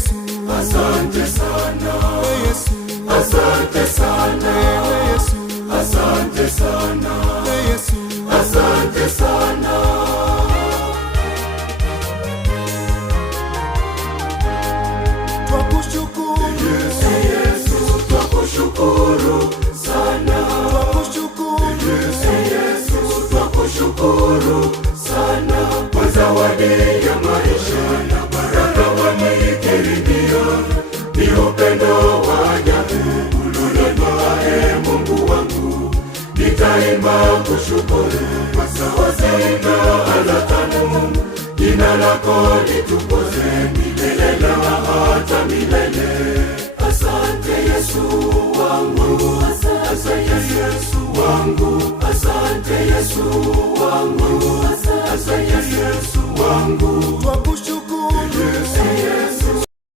Yesu, asante sana. Yesu, Asante sana. Yesu, Asante sana. Yesu, Asante sana. twakushukuru Yesu, Yesu, twakushukuru sana. twakushukuru Yesu, Yesu, twakushukuru sana kwa zawadi ya maisha na baraka wameikaribia. Ni upendo wa ajabu ulonipa, Mungu wangu. Nitaimba kushukuru kwa sauti na ala tamu. Jina lako litukuzwe milele na hata milele. Asante Yesu wangu, asante Yesu wangu, asante Yesu